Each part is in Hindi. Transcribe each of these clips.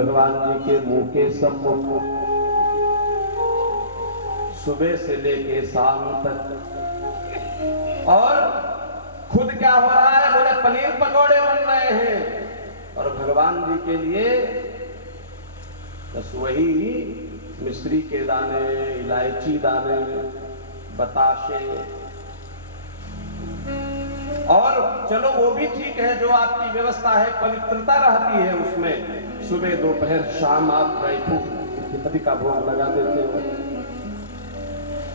भगवान जी के मुंह के सम्मुख सुबह से लेके शाम तक। और खुद क्या हो रहा है, बोले पनीर पकौड़े बन रहे हैं और भगवान जी के लिए बस वही मिश्री के दाने, इलायची दाने, बताशे। और चलो वो भी ठीक है, जो आपकी व्यवस्था है, पवित्रता रहती है उसमें। सुबह दोपहर शाम आप ड्राई फ्रूट पति का भोग लगा देते हो।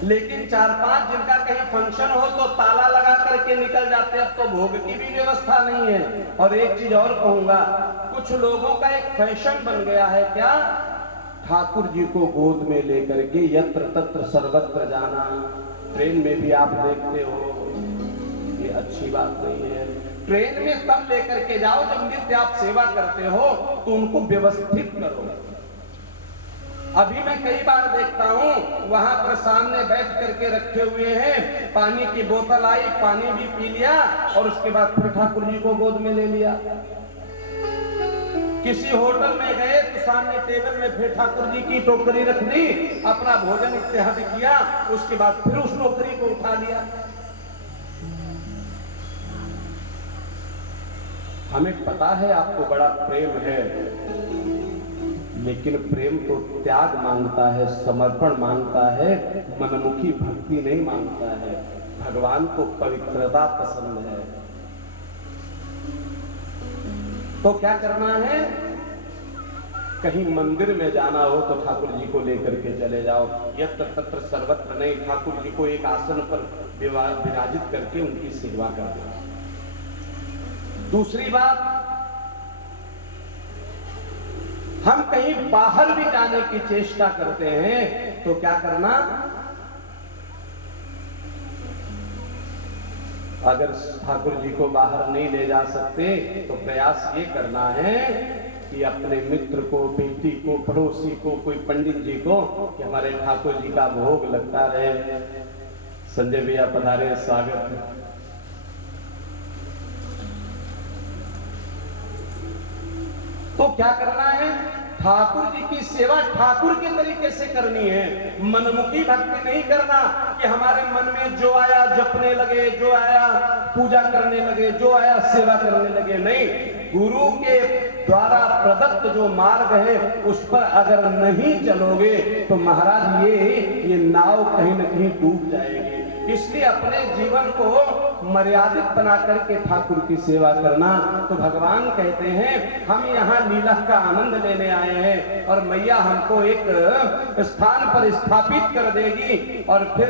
लेकिन 4-5 जिनका कहीं फंक्शन हो तो ताला लगा करके निकल जाते, अब तो भोग की भी व्यवस्था नहीं है। और एक चीज और कहूंगा, कुछ लोगों का एक फैशन बन गया है, क्या, ठाकुर जी को गोद में लेकर के यत्र तत्र सर्वत्र जाना। ट्रेन में भी आप देखते हो, ये अच्छी बात नहीं है। ट्रेन में तब लेकर के जाओ जब नित्य आप सेवा करते हो, तो उनको व्यवस्थित करो। अभी मैं कई बार देखता हूं, वहां पर सामने बैठ करके रखे हुए हैं, पानी की बोतल आई, पानी भी पी लिया और उसके बाद फिर ठाकुर जी को गोद में ले लिया। किसी होटल में गए तो सामने टेबल में फिर ठाकुर जी की टोकरी रख दी, अपना भोजन इत्यादि किया, उसके बाद फिर उस टोकरी को उठा लिया। हमें पता है आपको बड़ा प्रेम है, लेकिन प्रेम तो त्याग मांगता है, समर्पण मांगता है, मनमुखी भक्ति नहीं मांगता है। भगवान को पवित्रता पसंद है। तो क्या करना है, कहीं मंदिर में जाना हो तो ठाकुर जी को लेकर के चले जाओ, यत्र तत्र सर्वत्र नहीं, ठाकुर जी को एक आसन पर विराजित करके उनकी सेवा करना। दूसरी बात, हम कहीं बाहर भी जाने की चेष्टा करते हैं तो क्या करना, अगर ठाकुर जी को बाहर नहीं ले जा सकते तो प्रयास ये करना है कि अपने मित्र को, बेटी को, पड़ोसी को, कोई पंडित जी को, कि हमारे ठाकुर जी का भोग लगता रहे। संजय भैया पधारे, स्वागत है। तो क्या करना है, ठाकुर जी की सेवा ठाकुर के तरीके से करनी है, मनमुखी भक्ति नहीं करना कि हमारे मन में जो आया जपने लगे, जो आया पूजा करने लगे, जो आया सेवा करने लगे। नहीं, गुरु के द्वारा प्रदत्त जो मार्ग है उस पर अगर नहीं चलोगे तो महाराज ये नाव कहीं न कहीं डूब जाएगी। इसलिए अपने जीवन को मर्यादित बना करके ठाकुर की सेवा करना। तो भगवान कहते हैं हम यहाँ लीला का आनंद लेने आए हैं और मैया हमको एक स्थान पर स्थापित कर देगी और फिर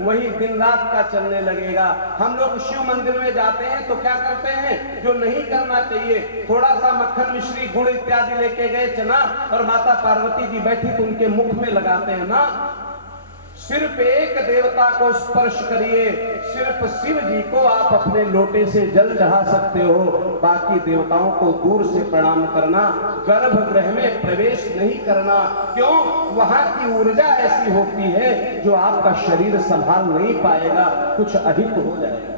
वही दिन रात का चलने लगेगा। हम लोग शिव मंदिर में जाते हैं तो क्या करते हैं, जो नहीं करना चाहिए, थोड़ा सा मक्खन मिश्री गुड़ इत्यादि लेके गए चना और माता पार्वती जी बैठी तो उनके मुख में लगाते हैं ना। सिर्फ एक देवता को स्पर्श करिए, सिर्फ शिव जी को आप अपने लोटे से जल चढ़ा सकते हो, बाकी देवताओं को दूर से प्रणाम करना, गर्भगृह में प्रवेश नहीं करना। क्यों, वहां की ऊर्जा ऐसी होती है जो आपका शरीर संभाल नहीं पाएगा, कुछ अहित हो जाएगा।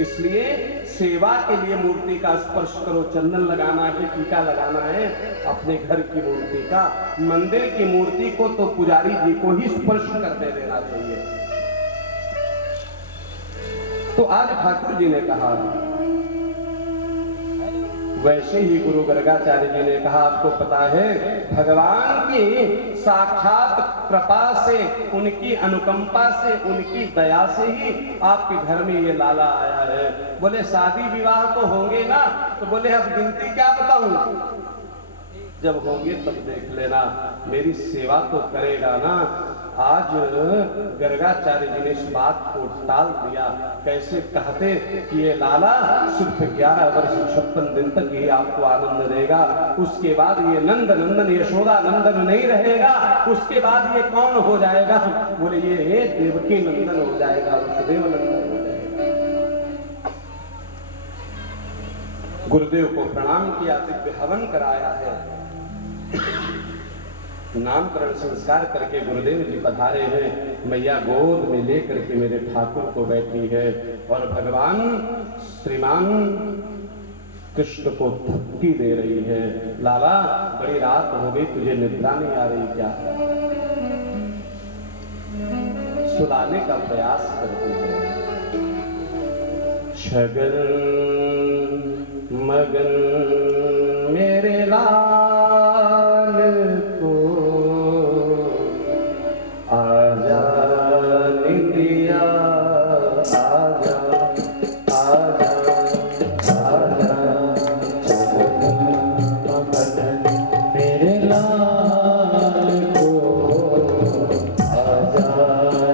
इसलिए सेवा के लिए मूर्ति का स्पर्श करो, चंदन लगाना है, टीका लगाना है अपने घर की मूर्ति का, मंदिर की मूर्ति को तो पुजारी जी को ही स्पर्श करने देना चाहिए। तो आज ठाकुर जी ने कहा, वैसे ही गुरु गर्गाचार्य जी ने कहा, आपको पता है भगवान की साक्षात कृपा से, उनकी अनुकंपा से, उनकी दया से ही आपके घर में ये लाला आया है। बोले शादी विवाह तो होंगे ना, तो बोले अब गिनती क्या बताऊं, जब होंगे तब देख लेना, मेरी सेवा तो करेगा ना। आज गर्गाचार्य जी ने इस बात को टाल दिया। कैसे कहते कि ये लाला सिर्फ 11 वर्ष 56 दिन तक ये आपको आनंद देगा, उसके बाद ये नंद नंदन यशोदा नंदन नहीं रहेगा, उसके बाद ये कौन हो जाएगा, बोले ये देवकी नंदन हो जाएगा, वसुदेव नंदन हो जाएगा। गुरुदेव को प्रणाम किया, दिव्य हवन कराया है, नामकरण संस्कार करके गुरुदेव जी पधारे हैं। मैया गोद में लेकर के मेरे ठाकुर को बैठी है और भगवान श्रीमान कृष्ण को थपकी दे रही है, लाला बड़ी रात हो गई, तुझे निद्रा नहीं आ रही क्या? सुलाने का प्रयास करती है। शगन मगन मेरे लाल को आजा निंदिया, आजा आजा आजा, मेरे लाल को आजा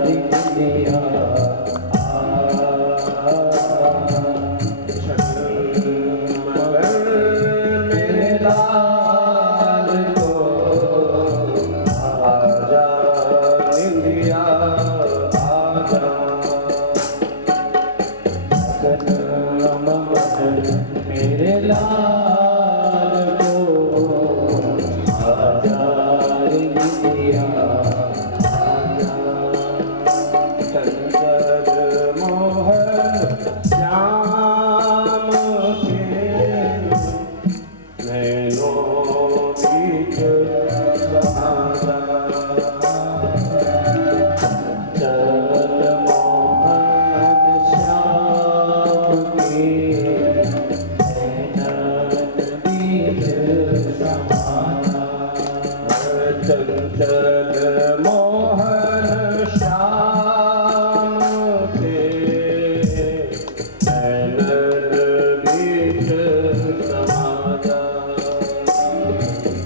निंदिया, मेरे लाल को आजा निंदिया, आजा मेरे लाल को आजा निंदिया, चंचल मोहन श्याम के नैनों बीच समाजा, चल मोहन श्याम की नैनन बीच समाना, चंचल मोहन श्याम के नैनन बीच समाजा,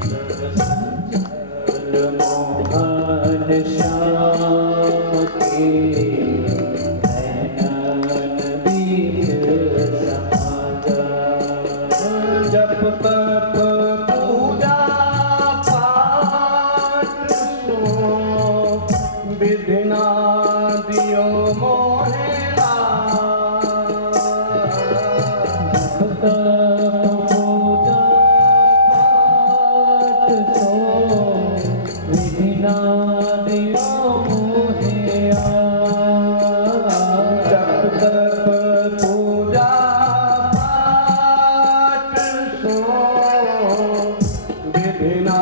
चल मोहन श्याम की नैनन बीच समाना, जप तप पूजा पाठ सो विधि ना दियो मोहे पूजा पाठ सो विधि ना दियो मोहे जप तप पूजा पाठ सो विधि ना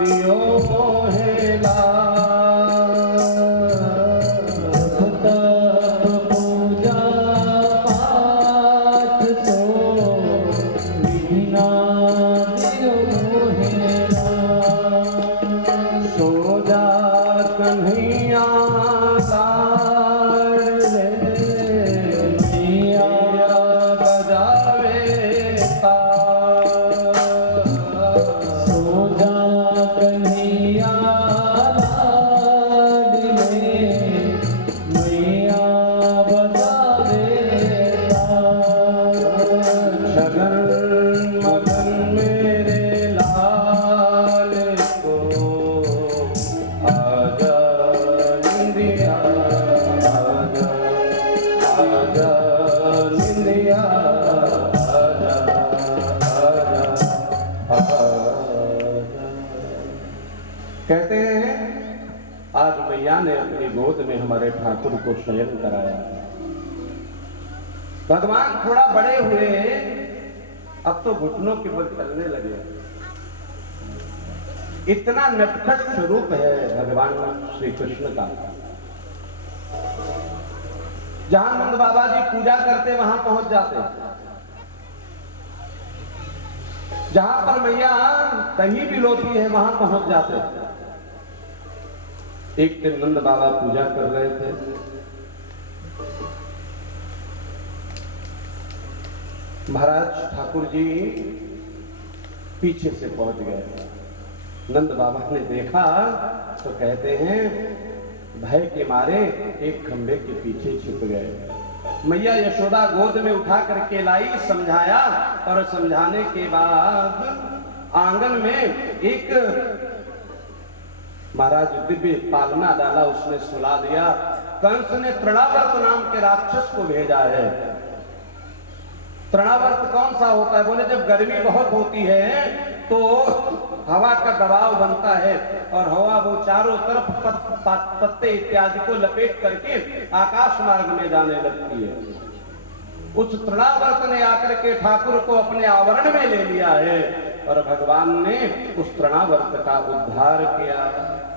दियो मोहे पूजा पाठ सो विधि ना दियो मोहे सो जा कन्हैया लाड़ रे, मैया बजावे तार। सो जा कन्हैया लाडले, मैया बजावे तार। शगन मगन मेरे लाल को आजा निंदिया, आजा आजा निंदिया, आजा आजा आजा। कहते हैं आज मैया ने अपनी गोद में हमारे ठाकुर को शयन कराया। भगवान थोड़ा बड़े हुए, अब तो घुटनों के बल चलने लगे। इतना नटखट स्वरूप है भगवान श्री कृष्ण का। जहां नंद बाबा जी पूजा करते वहां पहुंच जाते, जहां पर मैया दही पिलोती है वहां पहुंच जाते। एक दिन नंद बाबा पूजा कर रहे थे, महाराज ठाकुर जी पीछे से पहुंच गए। नंद बाबा ने देखा तो कहते हैं भय के मारे एक खंबे के पीछे छिप गए। मैया यशोदा गोद में उठा करके लाई, समझाया और समझाने के बाद आंगन में एक महाराज दिव्य पालना डाला, उसने सुला दिया। कंस ने तृणावर्त नाम के राक्षस को भेजा है। तृणावर्त कौन सा होता है? बोले जब गर्मी बहुत होती है तो हवा का दबाव बनता है और हवा वो चारों तरफ पत्ते इत्यादि को लपेट करके आकाश मार्ग में जाने लगती है। उस तृणावर्त ने आकर के ठाकुर को अपने आवरण में ले लिया है और भगवान ने उस तृणावर्त का उद्धार किया।